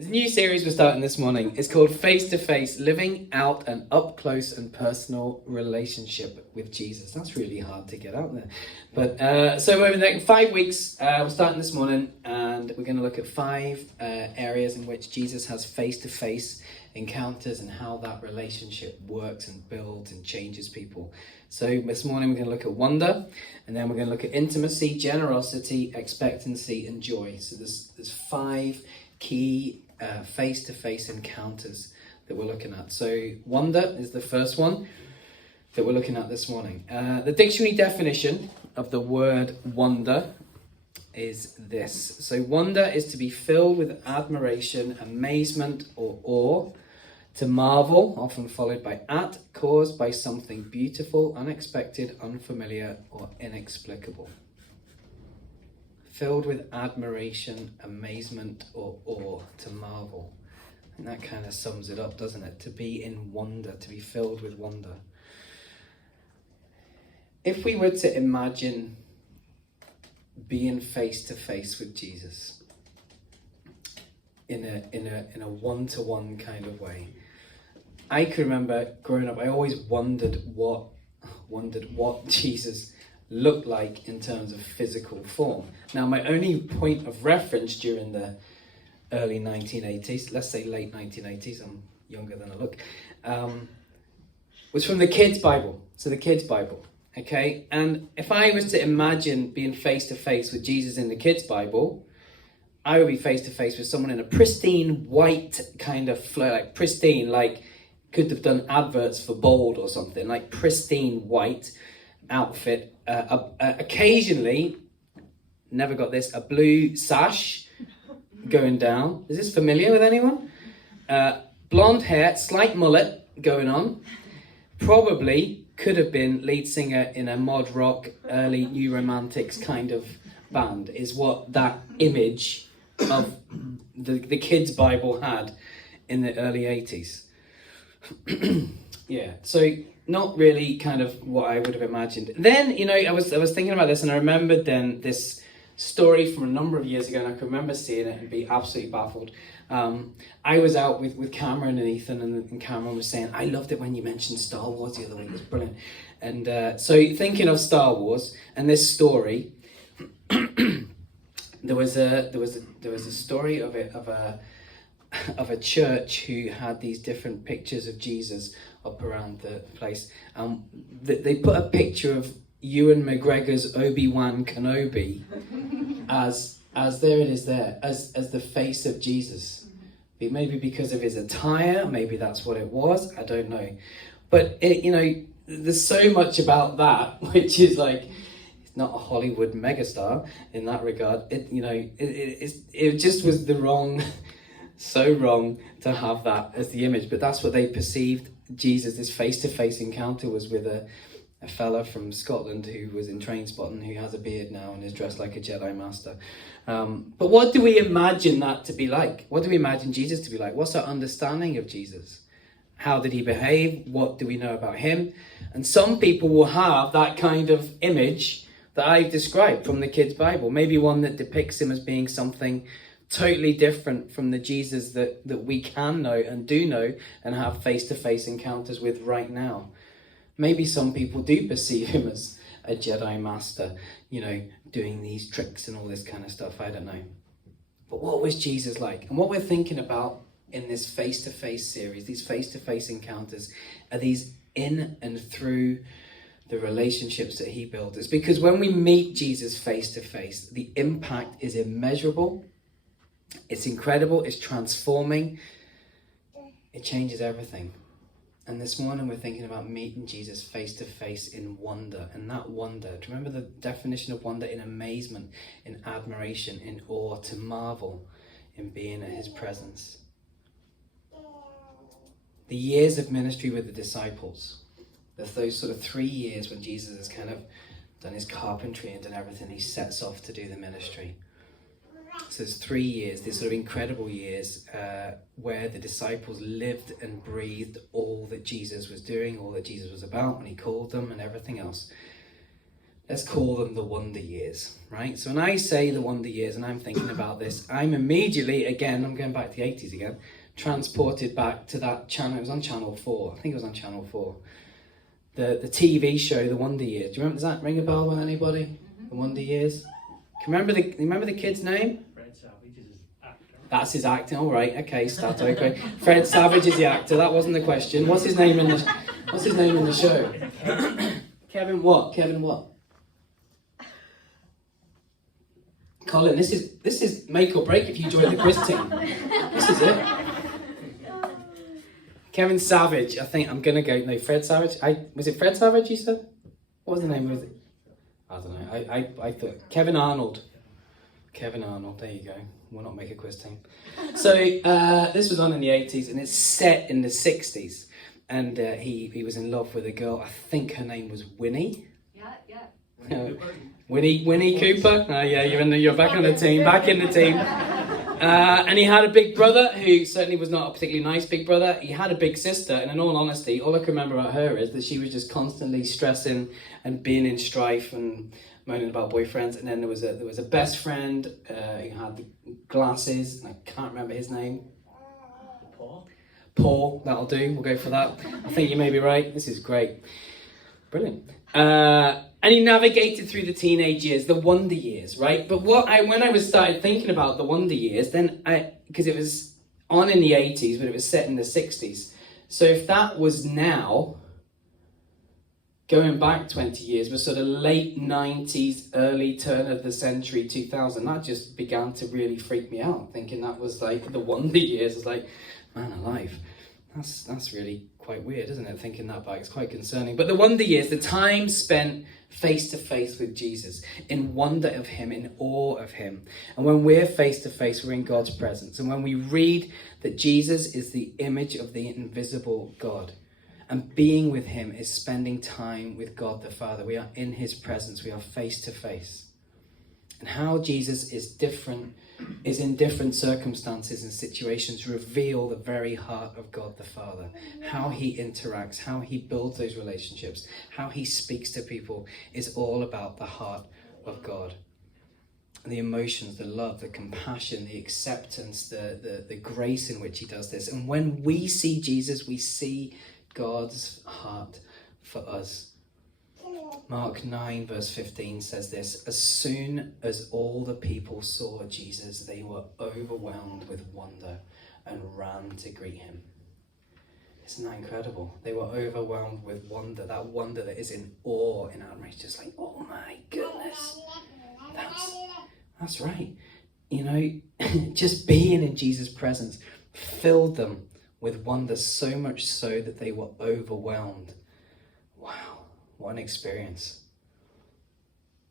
There's a new series we're starting this morning. It's called Face to Face, Living Out an Up Close and Personal Relationship with Jesus. That's really hard to get out there. But so over the next 5 weeks, we're starting this morning, and we're going to look at 5 areas in which Jesus has face-to-face encounters and how that relationship works and builds and changes people. So this morning we're going to look at wonder, and then we're going to look at intimacy, generosity, expectancy, and joy. So there's 5 key face-to-face encounters that we're looking at. So wonder is the first one that we're looking at this morning. The dictionary definition of the word wonder is this. So wonder is to be filled with admiration, amazement, or awe, to marvel, often followed by at, caused by something beautiful, unexpected, unfamiliar, or inexplicable. Filled with admiration, amazement, or awe, to marvel. And that kind of sums it up, doesn't it? To be in wonder, to be filled with wonder. If we were to imagine being face to face with Jesus in a one-to-one kind of way, I can remember growing up, I always wondered what Jesus looked like in terms of physical form. Now, my only point of reference during the early 1980s, let's say late 1980s, I'm younger than I look, was from the kids' Bible. So the kids' Bible, okay? And if I was to imagine being face to face with Jesus in the kids' Bible, I would be face to face with someone in a pristine white kind of flow, like pristine, like could have done adverts for Bold or something, like pristine white outfit. Occasionally, never got this, a blue sash going down. Is this familiar with anyone? Blonde hair, slight mullet going on. Probably could have been lead singer in a mod rock, early new romantics kind of band, is what that image of the kids' Bible had in the early 80s. Yeah, so not really kind of what I would have imagined. Then, I was thinking about this, and I remembered then this story from a number of years ago, and I can remember seeing it and be absolutely baffled. I was out with Cameron and Ethan, and Cameron was saying, I loved it when you mentioned Star Wars the other week, it was brilliant. And so thinking of Star Wars and this story, there was a story of a church who had these different pictures of Jesus up around the place. They put a picture of Ewan McGregor's Obi-Wan Kenobi as there it is there, as the face of Jesus. Maybe because of his attire, maybe that's what it was, I don't know. But there's so much about that, which is like, it's not a Hollywood megastar in that regard. It just was so wrong to have that as the image, but that's what they perceived Jesus. This face-to-face encounter was with a fella from Scotland who was in Trainspotting, who has a beard now and is dressed like a Jedi Master. But what do we imagine that to be like? What do we imagine Jesus to be like? What's our understanding of Jesus? How did he behave? What do we know about him? And some people will have that kind of image that I've described from the kids' Bible. Maybe one that depicts him as being something totally different from the Jesus that we can know and do know and have face-to-face encounters with right now. Maybe some people do perceive him as a Jedi Master, doing these tricks and all this kind of stuff. I don't know. But what was Jesus like? And what we're thinking about in this face-to-face series, these face-to-face encounters, are these in and through the relationships that he builds us. Because when we meet Jesus face-to-face, the impact is immeasurable. It's incredible, it's transforming, it changes everything. And this morning we're thinking about meeting Jesus face to face in wonder. And that wonder, do you remember the definition of wonder? In amazement, in admiration, in awe, to marvel, in being at his presence. The years of ministry with the disciples, there's those sort of 3 years when Jesus has kind of done his carpentry and done everything, he sets off to do the ministry. So there's 3 years, these sort of incredible years where the disciples lived and breathed all that Jesus was doing, all that Jesus was about when he called them and everything else. let's call them the wonder years, right? So when I say the wonder years and I'm thinking about this, I'm immediately, again, I'm going back to the 80s again, transported back to that channel. It was on Channel 4. I think it was on Channel 4. The TV show, The Wonder Years. Do you remember, does that ring a bell with anybody? Mm-hmm. The Wonder Years? Can you remember the kid's name? Fred Savage is his actor. That's his acting. All right, okay, start okay. Fred Savage is the actor. That wasn't the question. What's his name in the show? Kevin what? Colin, this is make or break if you join the quiz team. This is it. Kevin Savage. I think I'm gonna go. No, Fred Savage. Was it Fred Savage? You said. What was the name of it? I don't know. I thought Kevin Arnold. Kevin Arnold. There you go. We'll not make a quiz team. So this was on in the 80s, and it's set in the 60s. And he was in love with a girl. I think her name was Winnie. Yeah. Winnie Cooper. Oh yeah, you're back on the team. Back in the team. And he had a big brother who certainly was not a particularly nice big brother. He had a big sister, and in all honesty, all I can remember about her is that she was just constantly stressing and being in strife and moaning about boyfriends. And then there was a best friend who had the glasses, and I can't remember his name. Paul, that'll do. We'll go for that. I think you may be right. This is great. Brilliant. And he navigated through the teenage years, the wonder years, right? But when I started thinking about the wonder years, then because it was on in the 80s, but it was set in the 60s. So if that was now, going back 20 years, was sort of late 90s, early turn of the century, 2000, that just began to really freak me out, thinking that was like the wonder years. It's like, man alive, that's really quite weird, isn't it? Thinking that back, it's quite concerning. But the wonder years, the time spent face to face with Jesus, in wonder of him, in awe of him. And when we're face to face, we're in God's presence. And when we read that Jesus is the image of the invisible God, and being with him is spending time with God the Father. We are in his presence. We are face to face. And how Jesus is in different circumstances and situations reveal the very heart of God the Father. How he interacts, how he builds those relationships, how he speaks to people is all about the heart of God. The emotions, the love, the compassion, the acceptance, the grace in which he does this. And when we see Jesus, we see God's heart for us. Mark 9 verse 15 says this: as soon as all the people saw Jesus, they were overwhelmed with wonder and ran to greet him. Isn't that incredible? They were overwhelmed with wonder, that wonder that is in awe, in admiration, just like, oh my goodness, that's right. You know, just being in Jesus' presence filled them with wonder, so much so that they were overwhelmed. Wow. What an experience.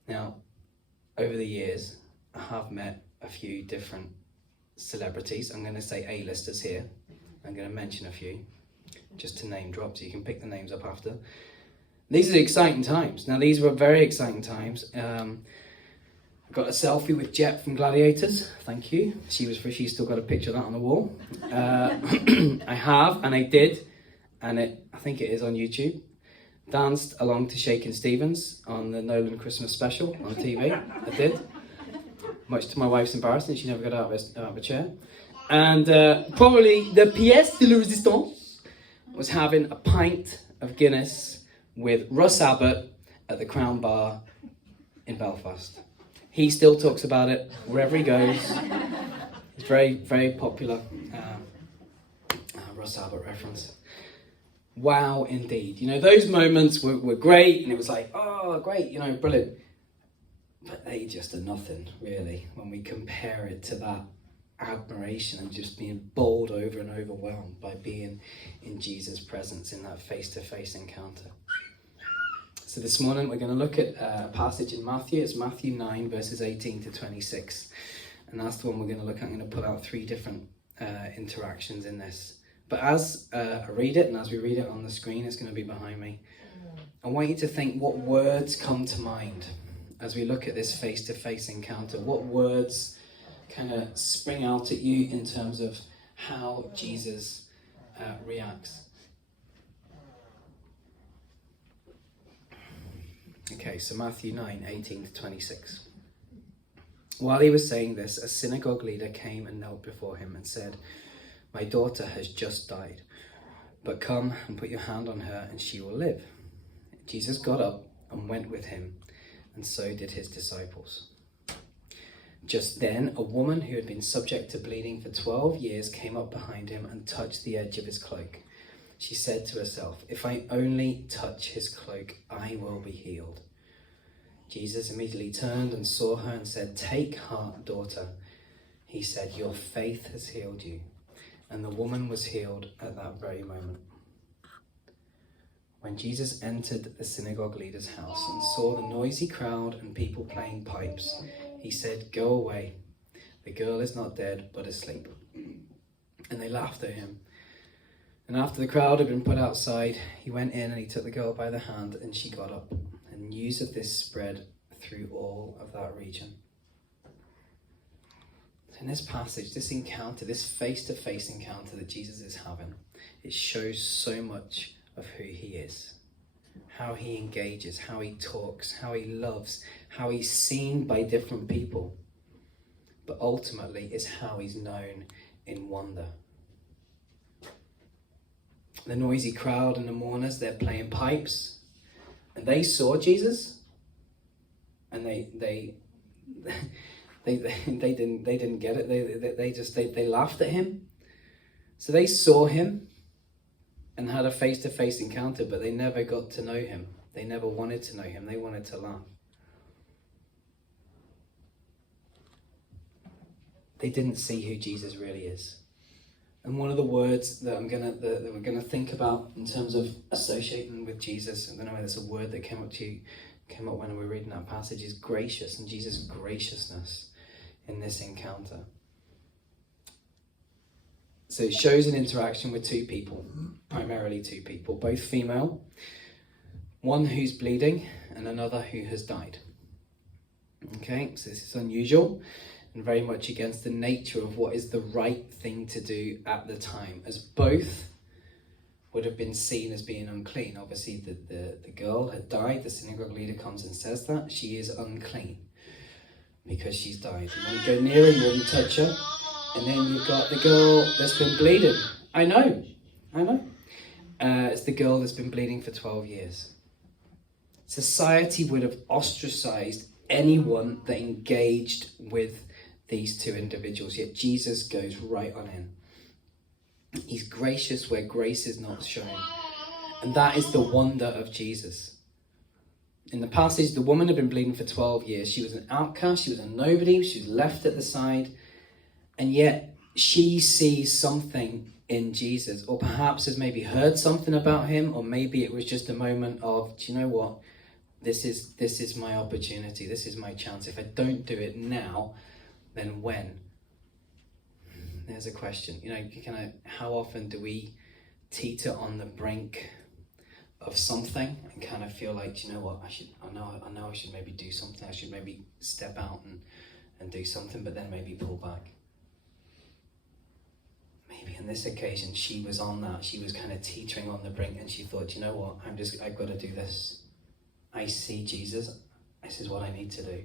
Now, over the years, I have met a few different celebrities. I'm going to say A-listers here. I'm going to mention a few, just to name drop, so you can pick the names up after. These are the exciting times. Now, these were very exciting times. I got a selfie with Jet from Gladiators. Thank you. She's still got a picture of that on the wall. I have, and I did, and I think it is on YouTube. Danced along to Shakin' Stevens on the Nolan Christmas special on TV. I did. Much to my wife's embarrassment, she never got out of a chair. And probably the pièce de la résistance was having a pint of Guinness with Russ Abbott at the Crown Bar in Belfast. He still talks about it wherever he goes. It's very, very popular. Russ Abbott reference. Wow, indeed. You know, those moments were great, and it was like, oh, great, you know, brilliant. But they just are nothing, really, when we compare it to that admiration and just being bowled over and overwhelmed by being in Jesus' presence in that face-to-face encounter. So this morning we're going to look at a passage in Matthew. It's Matthew 9, verses 18 to 26. And that's the one we're going to look at. I'm going to put out 3 different interactions in this. But as I read it, and as we read it on the screen, it's going to be behind me, I want you to think what words come to mind as we look at this face-to-face encounter. What words kind of spring out at you in terms of how Jesus reacts. Okay, so Matthew 9:18-26. While he was saying this, a synagogue leader came and knelt before him and said, "My daughter has just died, but come and put your hand on her and she will live." Jesus got up and went with him, and so did his disciples. Just then, a woman who had been subject to bleeding for 12 years came up behind him and touched the edge of his cloak. She said to herself, "If I only touch his cloak, I will be healed." Jesus immediately turned and saw her and said, "Take heart, daughter." He said, "Your faith has healed you." And the woman was healed at that very moment. When Jesus entered the synagogue leader's house and saw the noisy crowd and people playing pipes, he said, "Go away. The girl is not dead, but asleep." And they laughed at him. And after the crowd had been put outside, he went in and he took the girl by the hand, and she got up. And news of this spread through all of that region. In this passage, this encounter, this face-to-face encounter that Jesus is having, it shows so much of who he is, how he engages, how he talks, how he loves, how he's seen by different people, but ultimately is how he's known in wonder. The noisy crowd and the mourners, they're playing pipes, and they saw Jesus, and they didn't get it. They laughed at him. So they saw him and had a face-to-face encounter, but they never got to know him. They never wanted to know him. They wanted to laugh. They didn't see who Jesus really is. And one of the words that we're gonna think about in terms of associating with Jesus, I don't know whether there's a word that came up when we were reading that passage, is gracious, and Jesus' graciousness in this encounter. So it shows an interaction with two people, primarily two people, both female, one who's bleeding and another who has died. Okay, so this is unusual and very much against the nature of what is the right thing to do at the time, as both would have been seen as being unclean. Obviously, the girl had died. The synagogue leader comes and says that she is unclean because she's died. You wouldn't go near her, you wouldn't touch her. And then you've got the girl that's been bleeding. I know. It's the girl that's been bleeding for 12 years. Society would have ostracized anyone that engaged with these two individuals, yet Jesus goes right on in. He's gracious where grace is not shown. And that is the wonder of Jesus. In the passage, the woman had been bleeding for 12 years. She was an outcast, she was a nobody, she was left at the side. And yet she sees something in Jesus, or perhaps has maybe heard something about him, or maybe it was just a moment of, do you know what? This is my opportunity. This is my chance. If I don't do it now, then when? There's a question. How often do we teeter on the brink of something and kind of feel like, do you know what? I know I should maybe do something. I should maybe step out and do something, but then maybe pull back. Maybe on this occasion she was on that. She was kind of teetering on the brink, and she thought, you know what? I've got to do this. I see Jesus. This is what I need to do.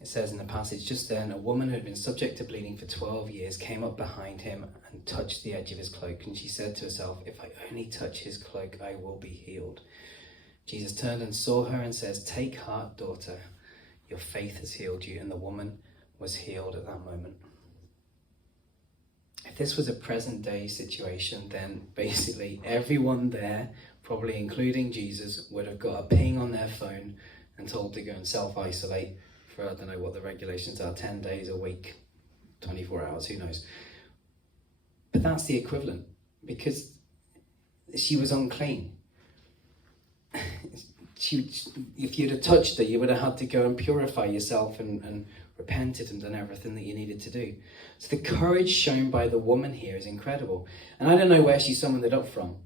It says in the passage, just then a woman who had been subject to bleeding for 12 years came up behind him and touched the edge of his cloak. And she said to herself, "If I only touch his cloak, I will be healed." Jesus turned and saw her and says, "Take heart, daughter. Your faith has healed you." And the woman was healed at that moment. If this was a present day situation, then basically everyone there, probably including Jesus, would have got a ping on their phone and told to go and self-isolate for, I don't know what the regulations are, 10 days a week, 24 hours, who knows. But that's the equivalent, because she was unclean. If you'd have touched her, you would have had to go and purify yourself and repented and done everything that you needed to do. So the courage shown by the woman here is incredible. And I don't know where she summoned it up from,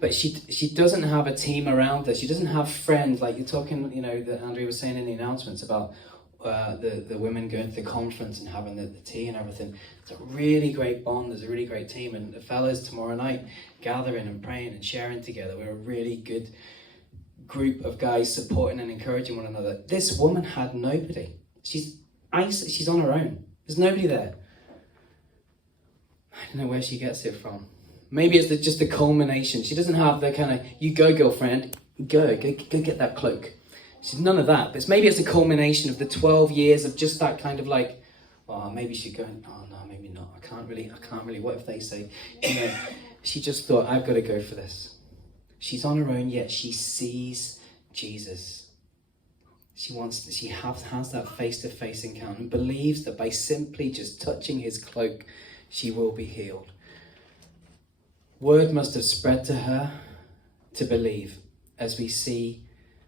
but she doesn't have a team around her. She doesn't have friends, like you're talking, that Andrew was saying in the announcements about the women going to the conference and having the tea and everything. It's a really great bond. There's a really great team, and the fellas tomorrow night gathering and praying and sharing together. We're a really good group of guys supporting and encouraging one another. This woman had nobody. She's on her own. There's nobody there. I don't know where she gets it from. Maybe it's just the culmination. She doesn't have the kind of, you go girlfriend, go get that cloak. She's none of that. But maybe it's a culmination of the 12 years of just that kind of like, oh, maybe she'd go, oh no, maybe not. I can't really, what if they say, she just thought, I've got to go for this. She's on her own, yet she sees Jesus. She has that face-to-face encounter and believes that by simply just touching his cloak, she will be healed. Word must have spread to her to believe, as we see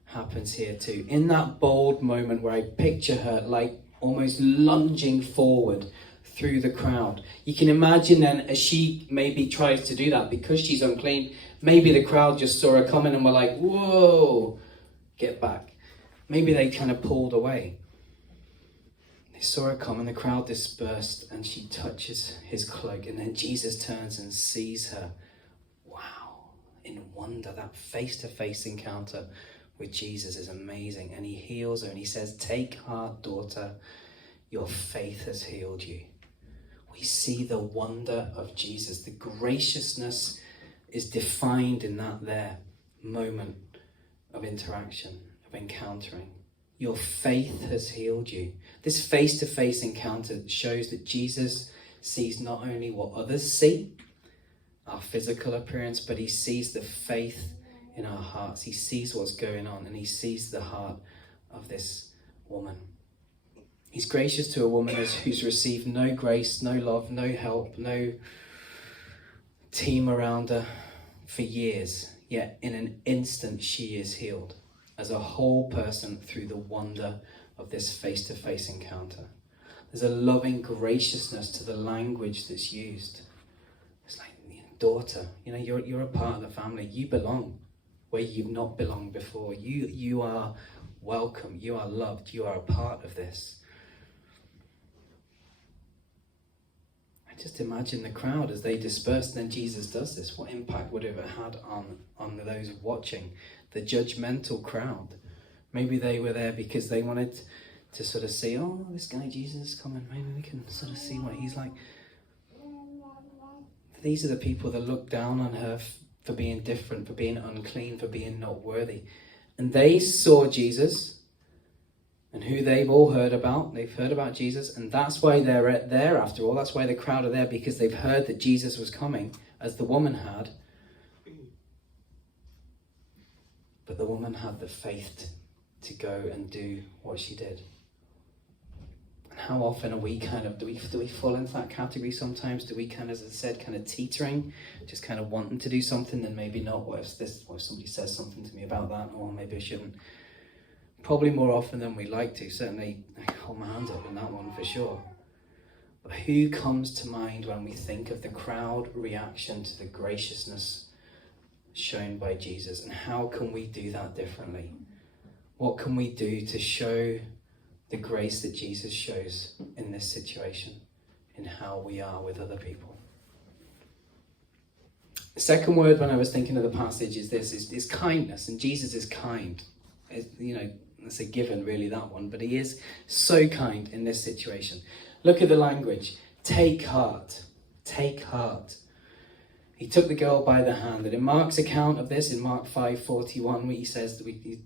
happens here too. In that bold moment where I picture her like almost lunging forward through the crowd. You can imagine then as she maybe tries to do that, because she's unclean, maybe the crowd just saw her coming and were like, whoa, get back. Maybe they kind of pulled away. They saw her come and the crowd dispersed and she touches his cloak, and then Jesus turns and sees her. Wow, in wonder, that face-to-face encounter with Jesus is amazing. And he heals her and he says, take heart, daughter, your faith has healed you. We see the wonder of Jesus. The graciousness is defined in that there moment of interaction, of encountering. Your faith has healed you. This face-to-face encounter shows that Jesus sees not only what others see, our physical appearance, but he sees the faith in our hearts. He sees what's going on, and he sees the heart of this woman. He's gracious to a woman who's received no grace, no love, no help, no team around her for years. Yet in an instant she is healed as a whole person through the wonder of this face-to-face encounter. There's a loving graciousness to the language that's used. It's like, daughter, you're a part of the family. You belong where you've not belonged before. You are welcome. You are loved. You are a part of this. I just imagine the crowd as they dispersed, and then Jesus does this. What impact would it have had on those watching? The judgmental crowd. Maybe they were there because they wanted to sort of see, oh, this guy Jesus is coming. Maybe we can sort of see what he's like. These are the people that look down on her for being different, for being unclean, for being not worthy. And they saw Jesus, and who they've all heard about. They've heard about Jesus, and that's why they're there after all. That's why the crowd are there, because they've heard that Jesus was coming, as the woman had. But the woman had the faith to go and do what she did. And how often are we do we fall into that category sometimes? Do we as I said, teetering, just wanting to do something, then maybe not? What if somebody says something to me about that? Or maybe I shouldn't. Probably more often than we like to. Certainly, I hold my hands up in that one for sure. But who comes to mind when we think of the crowd reaction to the graciousness shown by Jesus? And how can we do that differently? What can we do to show the grace that Jesus shows in this situation, in how we are with other people? The second word when I was thinking of the passage is kindness, and Jesus is kind. That's a given really, that one, but he is so kind in this situation. Look at the language. Take heart. Take heart. He took the girl by the hand. And in Mark's account of this, in Mark 5:41, he says,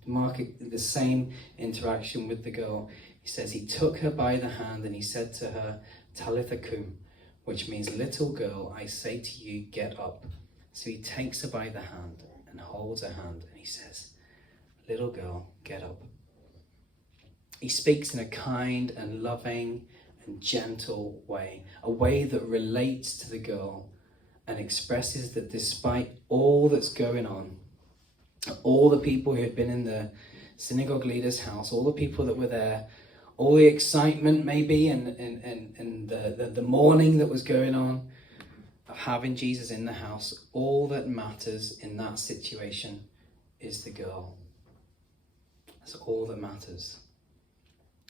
Mark the same interaction with the girl. He says, he took her by the hand and he said to her, Talitha cum, which means, little girl, I say to you, get up. So he takes her by the hand and holds her hand and he says, little girl, get up. He speaks in a kind and loving and gentle way, a way that relates to the girl and expresses that despite all that's going on, all the people who had been in the synagogue leader's house, all the people that were there, all the excitement maybe and the mourning that was going on of having Jesus in the house, all that matters in that situation is the girl. That's all that matters.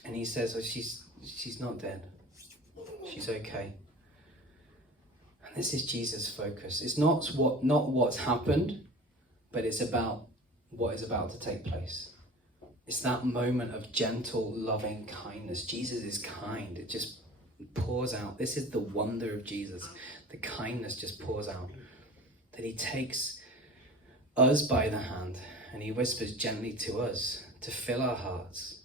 And he says, she's not dead. She's okay. And this is Jesus' focus. It's not what's happened, but it's about what is about to take place. It's that moment of gentle, loving kindness. Jesus is kind. It just pours out. This is the wonder of Jesus. The kindness just pours out. That he takes us by the hand and he whispers gently to us to fill our hearts.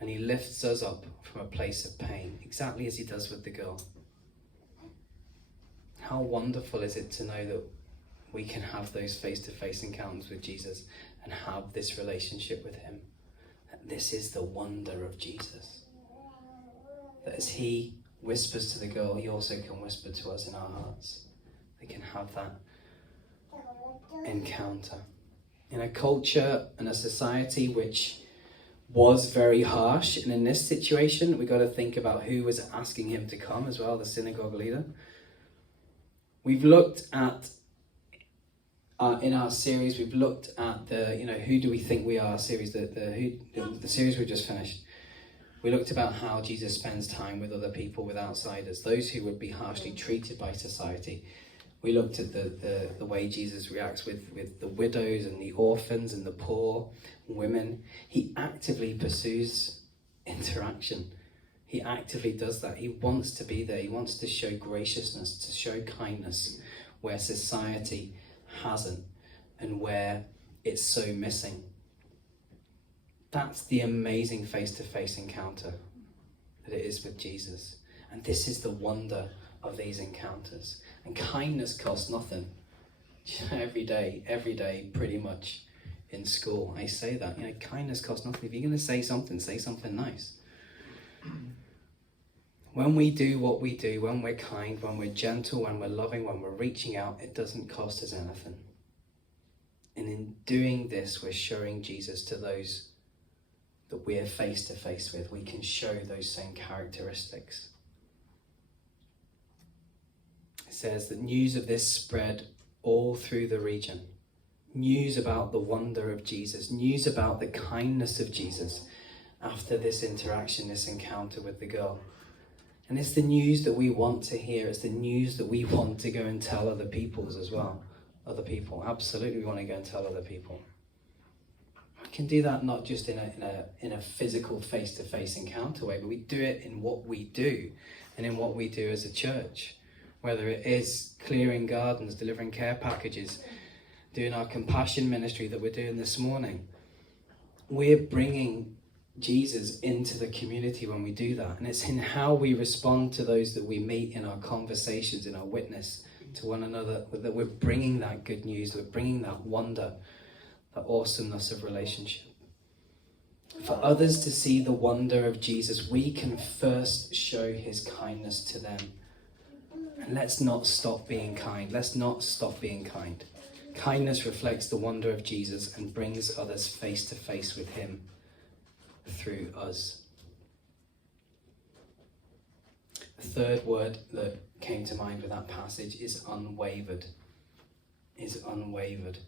And he lifts us up from a place of pain, exactly as he does with the girl. How wonderful is it to know that we can have those face-to-face encounters with Jesus and have this relationship with him. That this is the wonder of Jesus. That as he whispers to the girl, he also can whisper to us in our hearts. We can have that encounter. In a culture and a society which was very harsh, and in this situation, we got to think about who was asking him to come as well, the synagogue leader. We've looked at, in our series, we've looked at the, who do we think we are series, the series we just finished. We looked about how Jesus spends time with other people, with outsiders, those who would be harshly treated by society. We looked at the way Jesus reacts with the widows and the orphans and the poor, women. He actively pursues interaction. He actively does that. He wants to be there. He wants to show graciousness, to show kindness where society hasn't and where it's so missing. That's the amazing face-to-face encounter that it is with Jesus. And this is the wonder of these encounters. And kindness costs nothing. Every day, pretty much in school, I say that. Kindness costs nothing. If you're going to say something nice. When we do what we do, when we're kind, when we're gentle, when we're loving, when we're reaching out, it doesn't cost us anything. And in doing this, we're showing Jesus to those that we're face to face with. We can show those same characteristics. It says that news of this spread all through the region. News about the wonder of Jesus. News about the kindness of Jesus after this interaction, this encounter with the girl. And it's the news that we want to hear. It's the news that we want to go and tell other peoples as well. Other people. Absolutely, we want to go and tell other people. We can do that not just in a physical face-to-face encounter way, but we do it in what we do and in what we do as a church. Whether it is clearing gardens, delivering care packages, doing our compassion ministry that we're doing this morning. We're bringing Jesus into the community when we do that. And it's in how we respond to those that we meet in our conversations, in our witness to one another, that we're bringing that good news, we're bringing that wonder, that awesomeness of relationship. For others to see the wonder of Jesus, we can first show his kindness to them. And let's not stop being kind. Let's not stop being kind. Kindness reflects the wonder of Jesus and brings others face to face with him through us. The third word that came to mind with that passage is unwavered. Is unwavered.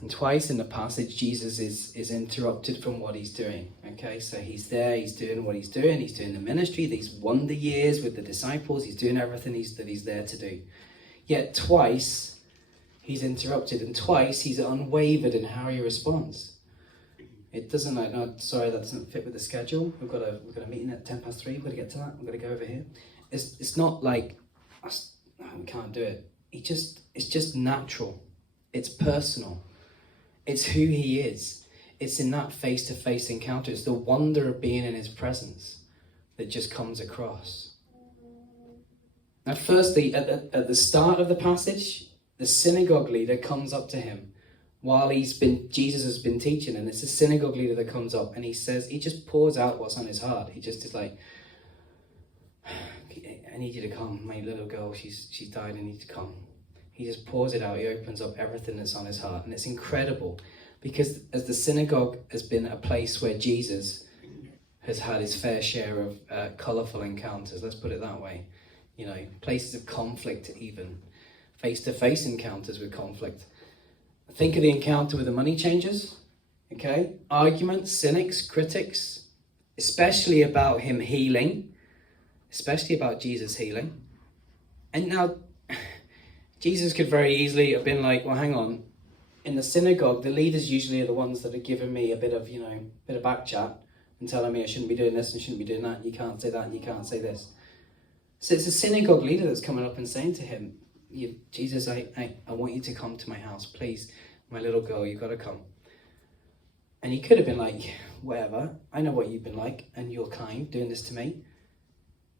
And twice in the passage, Jesus is interrupted from what he's doing. Okay, so he's there, he's doing what he's doing the ministry, these wonder years with the disciples, he's doing everything that he's there to do. Yet twice, he's interrupted, and twice he's unwavered in how he responds. It doesn't like, no, sorry, that doesn't fit with the schedule. We've got a meeting at 3:10. We've got to get to that. We've got to go over here. It's not like, no, we can't do it. It's just natural. It's personal. It's who he is. It's in that face-to-face encounter. It's the wonder of being in his presence that just comes across. Now, firstly, at the start of the passage, the synagogue leader comes up to him while Jesus has been teaching, and it's the synagogue leader that comes up, and he just pours out what's on his heart. He just is like, I need you to come. My little girl, she's died. I need to come. He just pours it out. He opens up everything that's on his heart. And it's incredible because as the synagogue has been a place where Jesus has had his fair share of colourful encounters, let's put it that way. Places of conflict even. Face-to-face encounters with conflict. Think of the encounter with the money changers. Okay? Arguments, cynics, critics. Especially about him healing. Especially about Jesus healing. And now, Jesus could very easily have been like, well, hang on. in the synagogue, the leaders usually are the ones that are giving me a bit of back chat and telling me I shouldn't be doing this and shouldn't be doing that, and you can't say that and you can't say this. So it's a synagogue leader that's coming up and saying to him, Jesus, I want you to come to my house, please. My little girl, you've got to come. And he could have been like, whatever, I know what you've been like, and you're kind, doing this to me.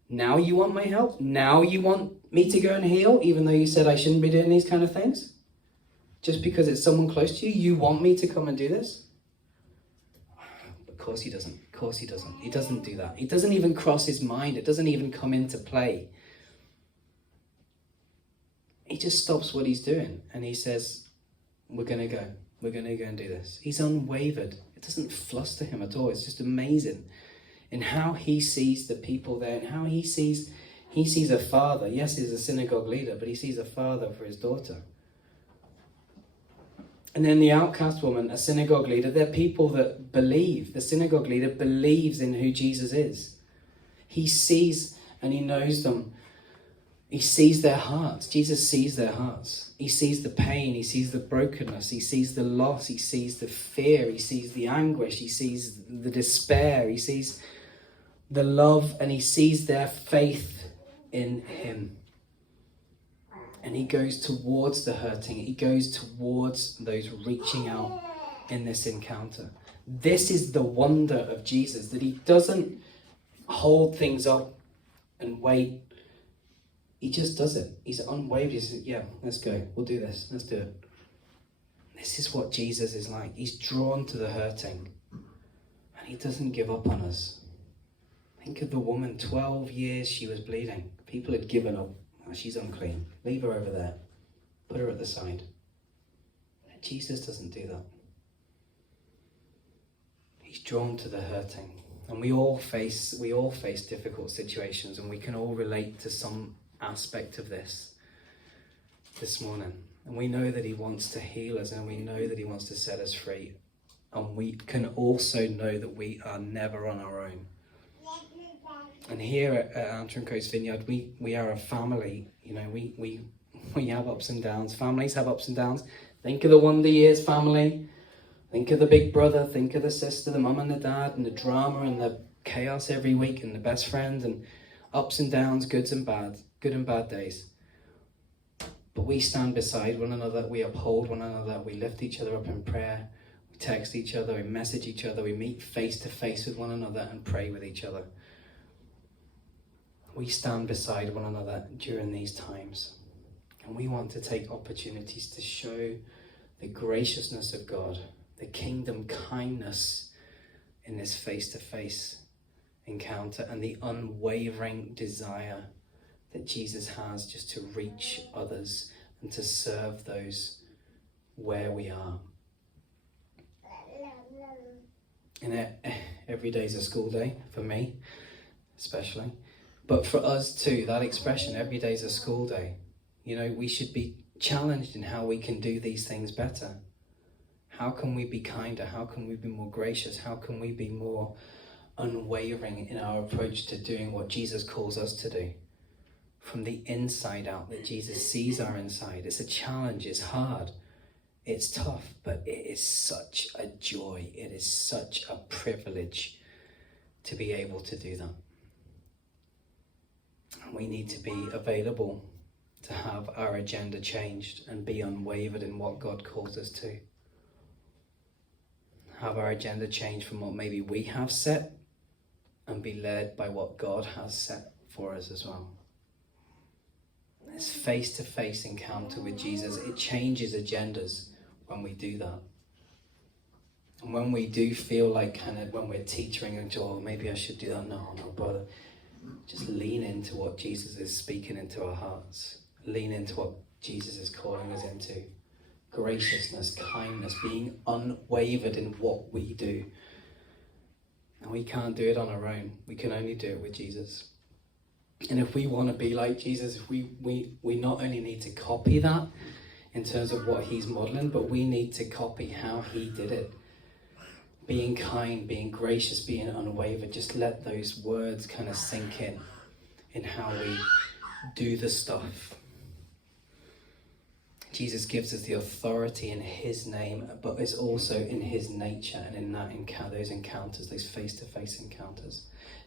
Now you want my help? Now you want me to go and heal, even though you said I shouldn't be doing these kind of things? Just because it's someone close to you, you want me to come and do this? Of course he doesn't. Of course he doesn't. He doesn't do that. It doesn't even cross his mind. It doesn't even come into play. He just stops what he's doing and he says, we're going to go. We're going to go and do this. He's unwavered. It doesn't fluster him at all. It's just amazing in how he sees the people there and how he sees a father. Yes, he's a synagogue leader, but he sees a father for his daughter. And then the outcast woman, a synagogue leader, they're people that believe. The synagogue leader believes in who Jesus is. He sees and he knows them. He sees their hearts. Jesus sees their hearts. He sees the pain. He sees the brokenness. He sees the loss. He sees the fear. He sees the anguish. He sees the despair. He sees the love, and he sees their faith in him. And he goes towards the hurting. He goes towards those reaching out in this encounter. This is the wonder of Jesus, that he doesn't hold things up and wait. He just does it. He's unwavering. He says, yeah, let's go. We'll do this. Let's do it. This is what Jesus is like. He's drawn to the hurting. And he doesn't give up on us. Think of the woman, 12 years she was bleeding. People had given up. Oh, she's unclean. Leave her over there. Put her at the side. Jesus doesn't do that. He's drawn to the hurting. And we all face difficult situations, and we can all relate to some aspect of this morning. And we know that he wants to heal us, and we know that he wants to set us free. And we can also know that we are never on our own. And here at Antrim Coast Vineyard, we are a family. You know, we have ups and downs. Families have ups and downs. Think of the Wonder Years family. Think of the big brother. Think of the sister, the mum and the dad, and the drama and the chaos every week, and the best friend, and ups and downs, good and bad days. But we stand beside one another. We uphold one another. We lift each other up in prayer. We text each other. We message each other. We meet face to face with one another and pray with each other. We stand beside one another during these times. And we want to take opportunities to show the graciousness of God, the kingdom kindness in this face-to-face encounter, and the unwavering desire that Jesus has just to reach others and to serve those where we are. And every day's a school day, for me especially. But for us too, that expression, every day's a school day. You know, we should be challenged in how we can do these things better. How can we be kinder? How can we be more gracious? How can we be more unwavering in our approach to doing what Jesus calls us to do? From the inside out, that Jesus sees our inside. It's a challenge, it's hard, it's tough, but it is such a joy. It is such a privilege to be able to do that. And we need to be available to have our agenda changed and be unwavered in what God calls us to. Have our agenda changed from what maybe we have set and be led by what God has set for us as well. This face-to-face encounter with Jesus, it changes agendas when we do that. And when we do feel like when we're teetering into, oh, maybe I should do that. No, brother. Just lean into what Jesus is speaking into our hearts. Lean into what Jesus is calling us into. Graciousness, kindness, being unwavered in what we do. And we can't do it on our own. We can only do it with Jesus. And if we want to be like Jesus, we not only need to copy that in terms of what he's modeling, but we need to copy how he did it. Being kind, being gracious, being unwavered. Just let those words kind of sink in how we do the stuff. Jesus gives us the authority in his name, but it's also in his nature and in that those encounters, those face-to-face encounters.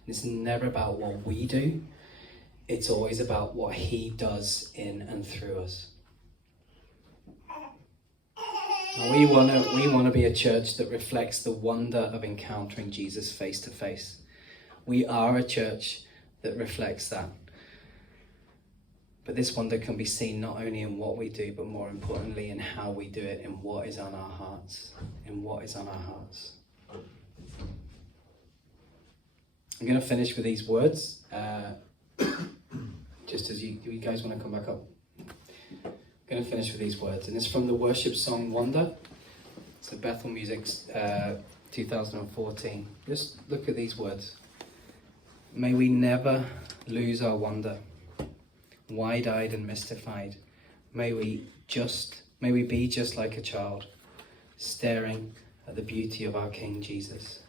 And it's never about what we do. It's always about what he does in and through us. And we want to be a church that reflects the wonder of encountering Jesus face to face. We are a church that reflects that. But this wonder can be seen not only in what we do, but more importantly in how we do it, in what is on our hearts. In what is on our hearts. I'm going to finish with these words. Just as you guys want to come back up. I'm going to finish with these words. And it's from the worship song Wonder. So Bethel Music's 2014. Just look at these words. May we never lose our wonder. Wide-eyed and mystified. May we be just like a child, staring at the beauty of our King Jesus.